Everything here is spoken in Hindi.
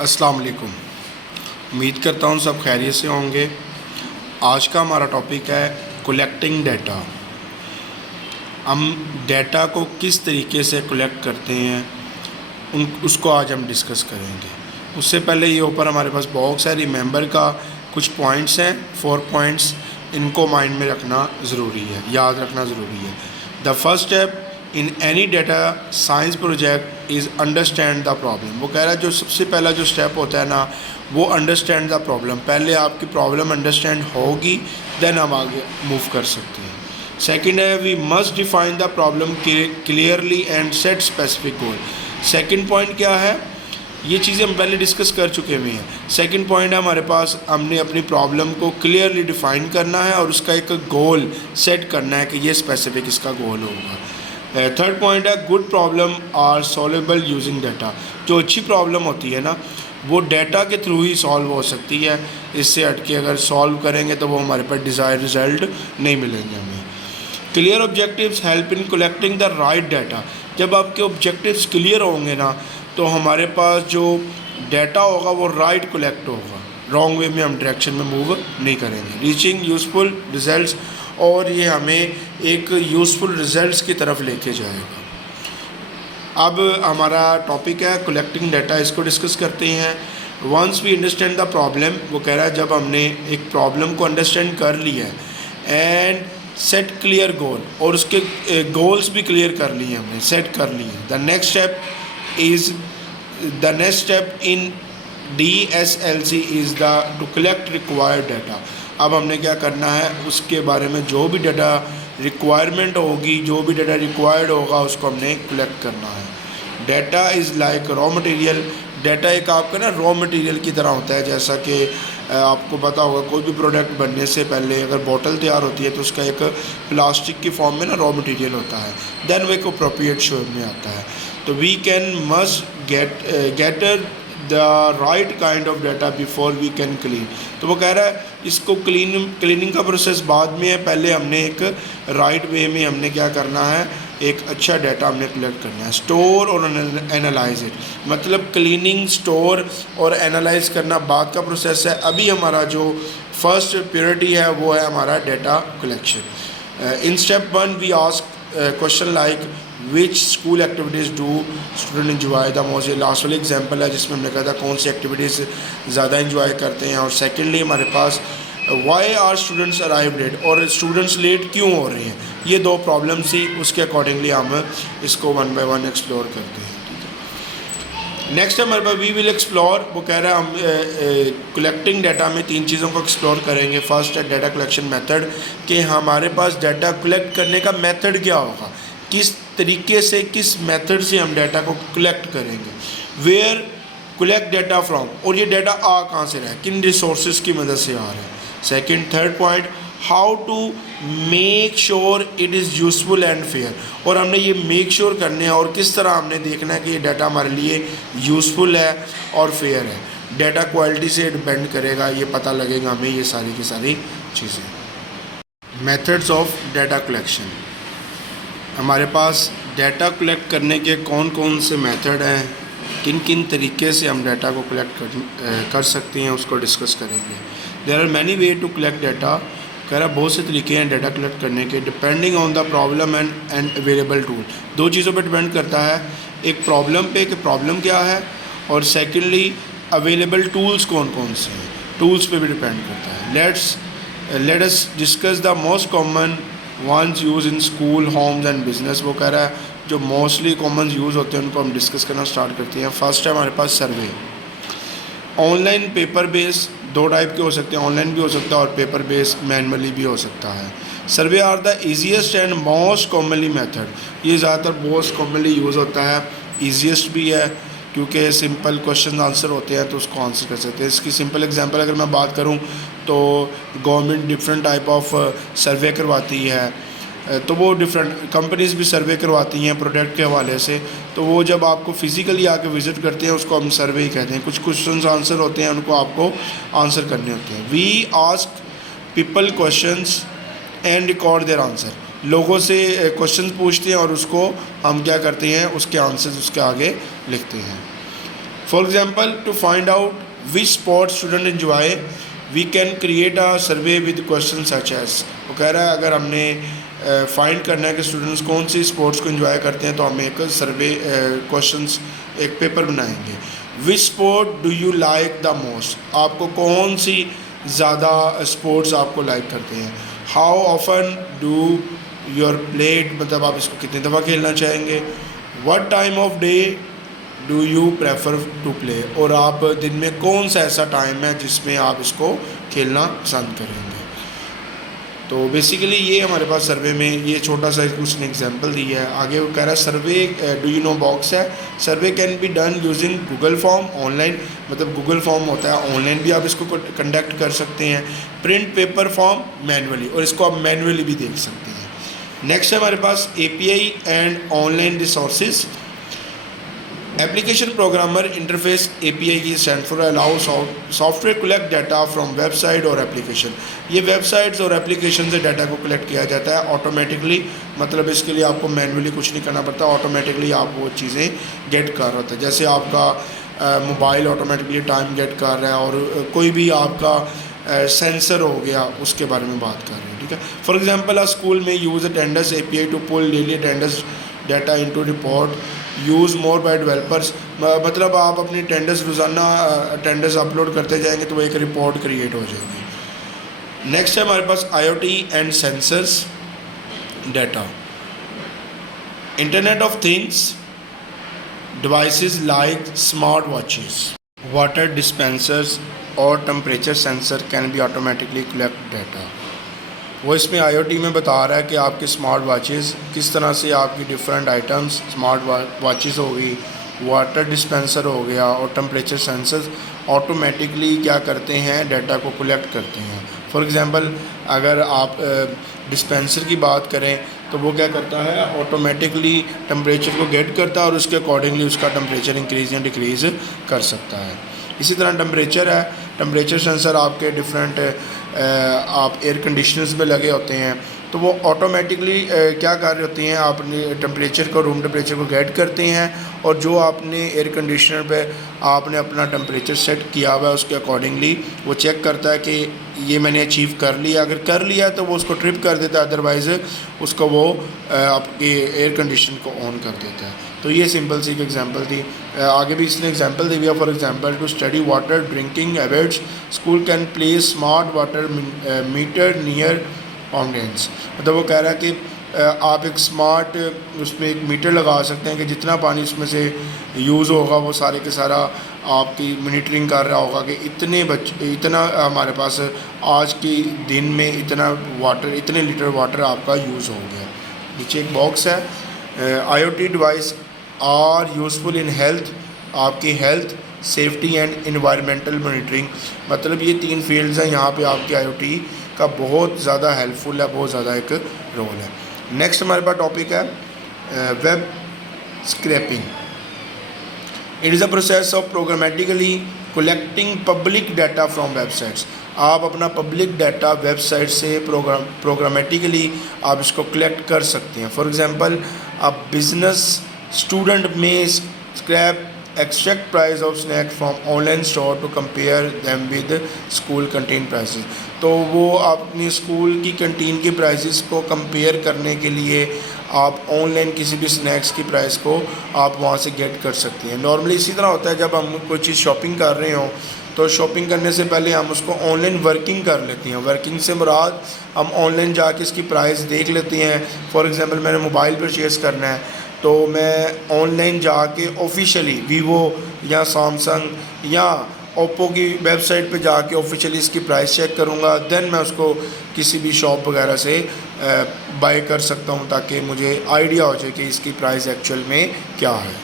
अस्सलाम वालेकुम। उम्मीद करता हूँ सब खैरियत से होंगे। आज का हमारा टॉपिक है कलेक्टिंग डाटा। हम डाटा को किस तरीके से कलेक्ट करते हैं उसको आज हम डिस्कस करेंगे। उससे पहले ये ऊपर हमारे पास बॉक्स है, रिमेंबर का कुछ पॉइंट्स हैं, 4 पॉइंट्स, इनको माइंड में रखना ज़रूरी है, याद रखना ज़रूरी है। The first step in any data science project is understand the problem. वो कह रहा है जो सबसे पहला जो स्टेप होता है ना, वो अंडरस्टैंड द प्रॉब्लम। पहले आपकी प्रॉब्लम अंडरस्टैंड होगी, देन हम आगे मूव कर सकते हैं। सेकंड है we must define the problem clearly and set specific goal. Second point क्या है, ये चीज़ें हम पहले डिस्कस कर चुके हुए हैं। सेकंड पॉइंट है हमारे पास, हमने अपनी प्रॉब्लम को क्लियरली डिफाइन करना है और उसका एक गोल सेट करना है कि ये स्पेसिफिक इसका गोल होगा। थर्ड पॉइंट है good problem are solvable using data. जो अच्छी प्रॉब्लम होती है ना, वो डाटा के थ्रू ही सॉल्व हो सकती है। इससे हटके अगर सॉल्व करेंगे तो वो हमारे पास डिज़ायर्ड रिजल्ट नहीं मिलेंगे हमें। Clear objectives help in collecting the right data. जब आपके ऑब्जेक्टिव्स क्लियर होंगे ना, तो हमारे पास जो डाटा होगा वो राइट कलेक्ट होगा, रॉन्ग वे में हम डायरेक्शन में मूव नहीं करेंगे। रीचिंग यूज़फुल रिजल्ट्स, और ये हमें एक यूज़फुल रिजल्ट्स की तरफ लेके जाएगा। अब हमारा टॉपिक है कलेक्टिंग डाटा, इसको डिस्कस करते हैं। Once we understand the problem, वो कह रहा है जब हमने एक प्रॉब्लम को अंडरस्टैंड कर लिया है एंड सेट क्लियर गोल, और उसके गोल्स भी क्लियर कर लिए हमने, सेट कर लिए। The next step in DSLC is the two collect required data. अब हमने क्या करना है, उसके बारे में जो भी डाटा रिक्वायरमेंट होगी, जो भी डाटा रिक्वायर्ड होगा, उसको हमने कलेक्ट करना है। Data is like raw material. Data एक आपका ना रॉ मटेरियल की तरह होता है। जैसा कि आपको पता होगा, कोई भी प्रोडक्ट बनने से पहले अगर बोतल तैयार होती है तो उसका एक प्लास्टिक की फॉर्म में ना रॉ मटेरियल होता है, देन वो एक अप्रोप्रिएट शेप में आता है। तो we can must get the right kind of data before we can clean. तो वो कह रहा है इसको क्लीनिंग का प्रोसेस बाद में है, पहले हमने एक राइट वे में हमने क्या करना है, एक अच्छा डाटा हमने कलेक्ट करना है। स्टोर और एनालाइज इट, मतलब क्लीनिंग, स्टोर और एनालाइज करना बाद का प्रोसेस है। अभी हमारा जो फर्स्ट प्रायोरिटी है वो है हमारा data collection. In step 1 we ask question like which school activities do student enjoy the most. ये लास्ट वाली एग्जाम्पल है जिसमें हमने कहा था कौन सी एक्टिविटीज़ ज़्यादा इन्जॉय करते हैं। और सेकेंडली हमारे पास why are students arrive late, और स्टूडेंट्स लेट क्यों हो रहे हैं। ये दो प्रॉब्लम्स थी, उसके अकॉर्डिंगली हम इसको 1 बाय 1 एक्सप्लोर करते हैं। नेक्स्ट हमारे पास वी विल एक्सप्लोर, वो कह रहा है हम कलेक्टिंग डाटा में 3 चीज़ों को एक्सप्लोर करेंगे। फर्स्ट है डाटा कलेक्शन मेथड, कि हमारे पास डाटा कलेक्ट करने का मेथड क्या होगा, किस तरीके से, किस मेथड से हम डाटा को कलेक्ट करेंगे। वेयर कलेक्ट डाटा फ्रॉम, और ये डाटा आ कहाँ से रहा है, किन रिसोर्सेज की मदद से आ रहा है। Second, third point, how to make sure it is useful and fair, और हमने ये मेक श्योर करने हैं और किस तरह हमने देखना है कि ये डाटा हमारे लिए यूज़फुल है और फेयर है। डाटा क्वालिटी से डिपेंड करेगा, ये पता लगेगा हमें ये सारी की सारी चीज़ें। मेथड्स ऑफ डाटा कलेक्शन, हमारे पास डाटा कलेक्ट करने के कौन कौन से मेथड हैं, किन किन तरीके से हम डाटा को कलेक्ट कर सकते हैं, उसको डिस्कस करेंगे। There are many way to collect data, कह रहा बहुत से तरीके हैं डाटा कलेक्ट करने के, depending on the problem and available tool. 2 चीज़ों पे डिपेंड करता है, एक प्रॉब्लम पे कि प्रॉब्लम क्या है, और सेकेंडली अवेलेबल टूल्स कौन कौन से हैं, टूल्स पे भी डिपेंड करता है। Let us discuss the most common ones use in school, homes and business. वो कह रहा है जो मोस्टली कॉमन यूज़ होते हैं उनको हम डिस्कस करना स्टार्ट करते हैं। फर्स्ट है हमारे पास सर्वे। ऑनलाइन पेपर बेस 2 टाइप के हो सकते हैं, ऑनलाइन भी हो सकता है और पेपर बेस मैनुअली भी हो सकता है। Survey are the easiest and most commonly method, ये ज़्यादातर मोस्ट कॉमनली यूज़ होता है, ईजीएस्ट भी है क्योंकि सिंपल क्वेश्चन आंसर होते हैं तो उसको आंसर कर सकते हैं। इसकी सिंपल एग्जांपल अगर मैं बात करूं तो गवर्नमेंट डिफरेंट टाइप ऑफ सर्वे करवाती है, तो वो डिफरेंट कंपनीज़ भी सर्वे करवाती हैं प्रोडक्ट के हवाले से, तो वो जब आपको फिज़िकली आके विज़िट करते हैं उसको हम सर्वे ही कहते हैं। कुछ क्वेश्चन आंसर होते हैं, उनको आपको आंसर करने होते हैं। We ask people questions and record their answer, लोगों से क्वेश्चन पूछते हैं और उसको हम क्या करते हैं, उसके आंसर्स उसके आगे लिखते हैं। For example, to find out which sport student enjoy, we can create a survey with questions such as, वो कह रहा है अगर हमने फाइंड करना है कि स्टूडेंट्स कौन सी स्पोर्ट्स को एंजॉय करते हैं तो हम एक सर्वे क्वेश्चंस एक पेपर बनाएंगे. Which sport do you like the most, आपको कौन सी ज़्यादा स्पोर्ट्स आपको लाइक करते हैं. How often do your played, मतलब आप इसको कितनी दफ़ा खेलना चाहेंगे. What time of day do you prefer to play, और आप दिन में कौन सा ऐसा टाइम है जिसमें आप इसको खेलना पसंद करेंगे. तो बेसिकली ये हमारे पास सर्वे में ये छोटा सा उसने एग्जांपल दिया है. आगे वो कह रहा है survey do you know box है. Survey can be done using Google form online, मतलब गूगल फॉर्म होता है ऑनलाइन भी आप इसको कंडक्ट कर सकते हैं. प्रिंट पेपर फॉर्म मैनुअली, और इसको आप मैनुअली भी देख सकते हैं. नेक्स्ट है हमारे पास API and online resources. Application programmer interface API की stand for allow software collect data from website और एप्लीकेशन. ये वेबसाइट्स और एप्लीकेशन से डाटा को कलेक्ट किया जाता है ऑटोमेटिकली, मतलब इसके लिए आपको मैनुअली कुछ नहीं करना पड़ता, ऑटोमेटिकली आप वो चीज़ें गेट कर रहे होते हैं. जैसे आपका मोबाइल ऑटोमेटिकली टाइम गेट कर रहा है, और कोई भी आपका सेंसर हो गया उसके बारे में बात कर रहे हैं. ठीक है. फॉर एग्जांपल अ स्कूल में use attendance API to pull daily attendance data into report use more by developers, मतलब आप अपनी अटेंडेंस रोज़ाना अटेंडेंस अपलोड करते जाएंगे तो वो एक रिपोर्ट क्रिएट हो जाएगी. नेक्स्ट है हमारे पास IoT and sensors data. Internet of things devices like smart watches, water dispensers और temperature sensor can be automatically collect data. वो इसमें IoT में बता रहा है कि आपके स्मार्ट वॉचेस किस तरह से आपकी डिफरेंट आइटम्स, स्मार्ट वॉचेस हो गई, वाटर डिस्पेंसर हो गया और टेम्परेचर सेंसर्स ऑटोमेटिकली क्या करते हैं, डाटा को कलेक्ट करते हैं. फॉर एग्जांपल अगर आप डिस्पेंसर की बात करें तो वो क्या करता है, ऑटोमेटिकली टेम्परेचर को गेट करता है और उसके अकॉर्डिंगली उसका टेम्परेचर इंक्रीज़ या डिक्रीज़ कर सकता है. इसी तरह टेम्परेचर है, टेम्परेचर सेंसर आपके डिफरेंट आप एयर कंडीशनर्स में लगे होते हैं तो वो ऑटोमेटिकली क्या कर रहे होते हैं, आपने टेम्परेचर को, रूम टेम्परेचर को गेट करते हैं और जो आपने एयर कंडीशनर पे आपने अपना टेम्परेचर सेट किया हुआ है उसके अकॉर्डिंगली वो चेक करता है कि ये मैंने अचीव कर लिया. अगर कर लिया तो वो उसको ट्रिप कर देता है, अदरवाइज़ उसको वो आपके एयर कंडीशन को ऑन कर देता है. तो ये सिंपल सी एक एग्जांपल थी. आगे भी इसने एग्जांपल दे दिया. For example to study water drinking habits school can place smart water meter near fountains, मतलब वो कह रहा है कि आप एक स्मार्ट उसमें एक मीटर लगा सकते हैं कि जितना पानी उसमें से यूज़ होगा वो सारे के सारा आपकी मॉनिटरिंग कर रहा होगा कि इतना हमारे पास आज के दिन में इतना वाटर, इतने लीटर वाटर आपका यूज़ हो गया. नीचे एक बॉक्स है. IoT device are useful in health, आपकी health, safety and environmental monitoring, मतलब ये 3 फील्ड्स हैं यहाँ पे आपके IoT का बहुत ज़्यादा हेल्पफुल है, बहुत ज़्यादा एक रोल है. नेक्स्ट हमारे पास टॉपिक है web scraping. It is a process of programmatically collecting public data from websites. आप अपना पब्लिक डाटा वेबसाइट से प्रोग्रामेटिकली आप इसको कलेक्ट कर सकते हैं. फॉर एग्जांपल अब business student may scrape extract price of snack from online store to compare them with school canteen prices. तो वो अपनी स्कूल की कैंटीन की प्राइसेस को कंपेयर करने के लिए आप ऑनलाइन किसी भी स्नैक्स की प्राइस को आप वहाँ से गेट कर सकते हैं. नॉर्मली इसी तरह होता है जब हम कोई चीज़ शॉपिंग कर रहे हों तो शॉपिंग करने से पहले हम उसको ऑनलाइन वर्किंग कर लेते हैं. वर्किंग से मुराद हम ऑनलाइन जाके इसकी प्राइस देख लेते हैं. फॉर एग्जांपल मैंने मोबाइल परचेज़ करना है तो मैं ऑनलाइन जाके ऑफिशियली वीवो या सैमसंग या ओप्पो की वेबसाइट पे जाके ऑफिशियली इसकी प्राइस चेक करूँगा, देन मैं उसको किसी भी शॉप वगैरह से बाय कर सकता हूँ ताकि मुझे आइडिया हो जाए कि इसकी प्राइस एक्चुअल में क्या है.